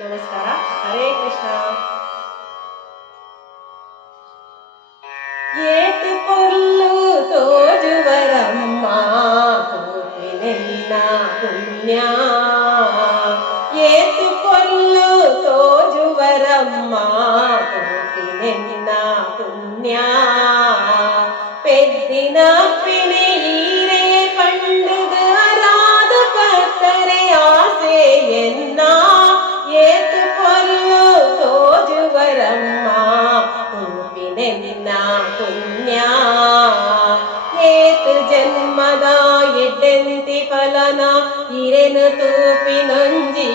ನಮಸ್ಕಾರ. ಹರೇ ಕೃಷ್ಣ. ಏತು ಪೊರ್ಲು ತೋಜುವರಮ್ಮ ತೋಪಿನೆನ್ನ ಪುಣ್ಯ. ಏತು ಪೊರ್ಲು ತೋಜುವರಮ್ಮ ತೋಪಿನೆನ್ನ ಪುಣ್ಯ. ಪೆದ್ದಿನ ಪಿಣೆ ಈರೆ ಪಂಡುದು ಅರಾದ ಪತ್ತರೆ ಆಸೆ ಎನ್ನ. ಏತು ಪೊರ್ಲು ತೋಜುವರಮ್ಮ ತೋಪಿನೆನ್ನ ಪುಣ್ಯ. ಏತು ಜನ್ಮದ ಎಡ್ಡೆಂತಿ ಫಲನ ಇರೆನು ತೂಪಿನೊಂಜಿ.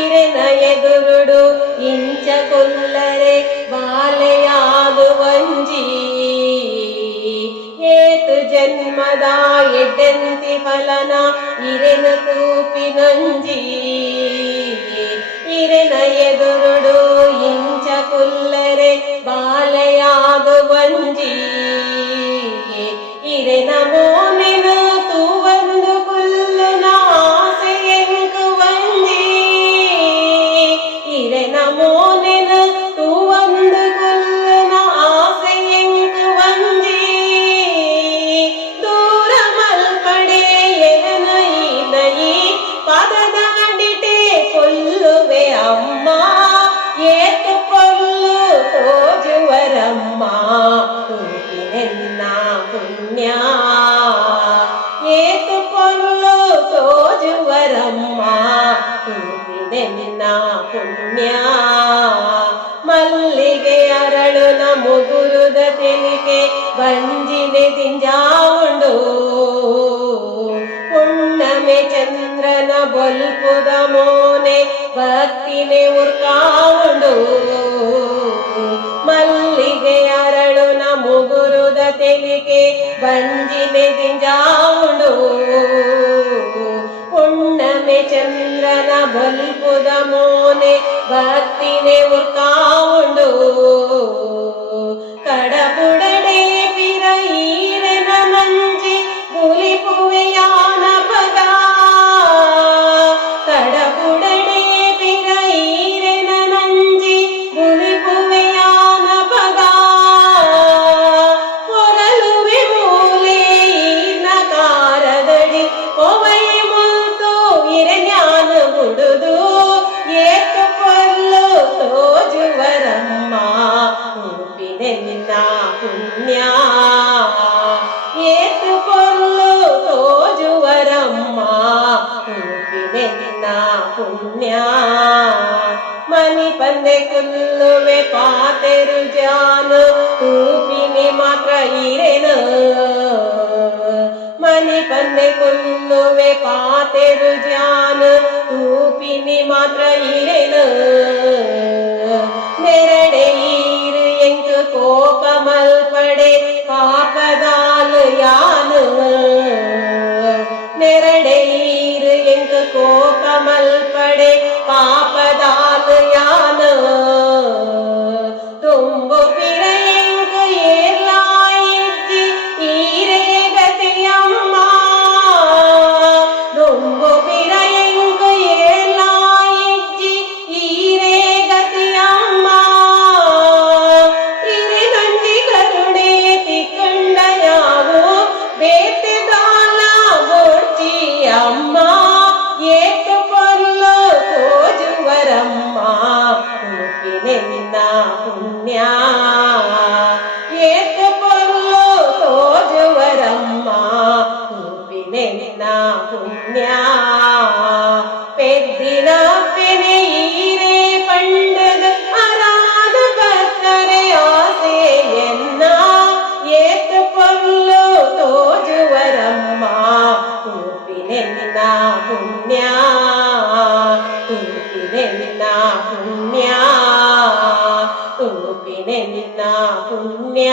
ಇರೆನ ಎದುರುಡು ಇಂಚ ಕೊಲ್ಲರೆ ಬಾಲೆಯಾಗುವಂಜಿ. ಏತು ಜನ್ಮದ ಎಡ್ಡೆಂತಿ ಫಲನ ಇರೆನು ತೂಪಿನೊಂಜಿ. ಇರೆನ ಎದುರುಡು ಇಂಚ ಕೊಲ್ಲರೆ ಬಾಲೆಯಾಗುವಂಜಿ. ಇರೆನ ಮೋನೆನ ತೂವಂದು ಕುಲ್ಲುನ ಆಸೆ ಎಂಕುವಂಜಿ. ಇರೆನ ಮೋನೆನ ತೂವಂದು ಕುಲ್ಲುನ ಆಸೆ ಎಂಕುವಂಜಿ. ದೂರ ಮಲ್ಪಡೆ ಎನನೈ ನೈ ಪದದ ಗಂಡಿಟೆ ಕೊಲ್ಲುವೆ ಅಮ್ಮ. ಏತು ಪೊರ್ಲು ತೋಜುವರಮ್ಮ ತೂಪಿನೆನ್ನ ಪುಣ್ಯ. ಏತು ಪೊರ್ಲು ತೋಜುವರಮ್ಮ ತೂಪಿನೆನ್ನ ಪುಣ್ಯ. ಮಲ್ಲಿಗೆ ಅರಳುನ ಮುಗುರುದ ತೆಲಿಕೆ ಬಂಜಿನೆ ದಿಂಜಾವುಂಡು. ಹುಣ್ಣಮೆ ಚಂದ್ರನ ಬೊಲ್ಪುದ ಮೋನೆ ಭಕ್ತಿನೆ ಉರ್ಕಾವುಂಡು. ಮಲ್ಲಿಗೆ ಅರಳುನ ಮುಗುರುದ ತೆಲಿಕೆ ಬಂಜಿನೆ ದಿಂಜಾವುಂಡು. ಹುಣ್ಣಮೆ ಚಂದ್ರನ ಬಲ್ಪುದ ಮೋನೆ ಭಕ್ತಿನೆ ಉರ್ಕಾವುಂಡು. ಕಡಬುಡಡೆ ಪಿರ ಈರೆನ ನಂಜಿ ಗುಲಿಪುವೆಯಾನ ಪದ. ಕಡಬುಡಡೆ ಪಿರ ಈರೆನ ನಂಜಿ ಗುಲಿಪುವೆಯಾನ ಪದ. ಕೊರಲುವೆ ಮೂಲೆ ಈನ ಕಾರದಡಿ ಒವೈ ಮುಲ್ತು ಇರೆನ್ಯಾನ ಬುಡುದು. ಏತು ಪೊರ್ಲು ತೋಜುವರಮ್ಮ ತೂಪಿನೆನ್ನ ಪುಣ್ಯ. ಏತು ಪೊರ್ಲು ತೋಜುವರಮ್ಮ ತೂಪಿನೆನ್ನ ಪುಣ್ಯ. ಮನಿ ಪಂದೆ ಕುಲ್ಲುವೆ ಪಾತೆರು ಜಾನು ತೂಪಿನಿ ಮಾತ್ರ ಇರೆನು. ಮನಿ ಪಂದೆ ಕುಲ್ಲುವೆ ಪಾತೆರು ಜಾನು ತೂಪಿನಿ ಮಾತ್ರ ಇರೆನು. ನೆರಡೆ ಈರು ಎಂಕು ಕೋಪ ಮಲ್ಪಡೆ ಪಾಪದಾಲು ಯಾನು. ನೆರಡೆ ಈರು ಎಂಕು ಕೋಪ ಮಲ್ಪಡೆ ಪಾಪದಾಲು ಯಾನು. ತುಂಬು ಪಿರ ಎಂಕು ಏರ್ಲಾಯಿಜ್ಜಿ ಈರೆ ಗತಿಯಮ್ಮ. ತುಂಬು ಪಿರ ಎಂಕು ಏರ್ಲಾಯಿಜ್ಜಿ ಈರೆ ಗತಿಯಮ್ಮ. ಇರೆ ನಂಜಿ ಕರುಣೆ ತಿಕ್ಕಂಡಯಾವು ಬೇತೆದಾಲ ಬೋಡ್ಚಿ ಅಮ್ಮ. ಏತು ಪೊರ್ಲು ತೋಜುವರಮ್ಮ ತೂಪಿನೆನ್ನ ಪುಣ್ಯ. ಏತು ಪೊರ್ಲು ತೋಜುವರಮ್ಮ ತೂಪಿನೆನ್ನ ಪುಣ್ಯ. ಪೆದ್ದಿನ ಪೆನೆ ಈರೆ ಪಂಡದ ಅರಾದ ಪತ್ತರೆ ಆಸೆ ಎನ್ನ. ಏತು ಪೊರ್ಲು ತೋಜುವರಮ್ಮ ತೂಪಿನೆನ್ನ ಪುಣ್ಯ. ತೂಪಿನೆನ್ನ ಪುಣ್ಯ. ತೂಪಿನೆನ್ನ ಪುಣ್ಯ.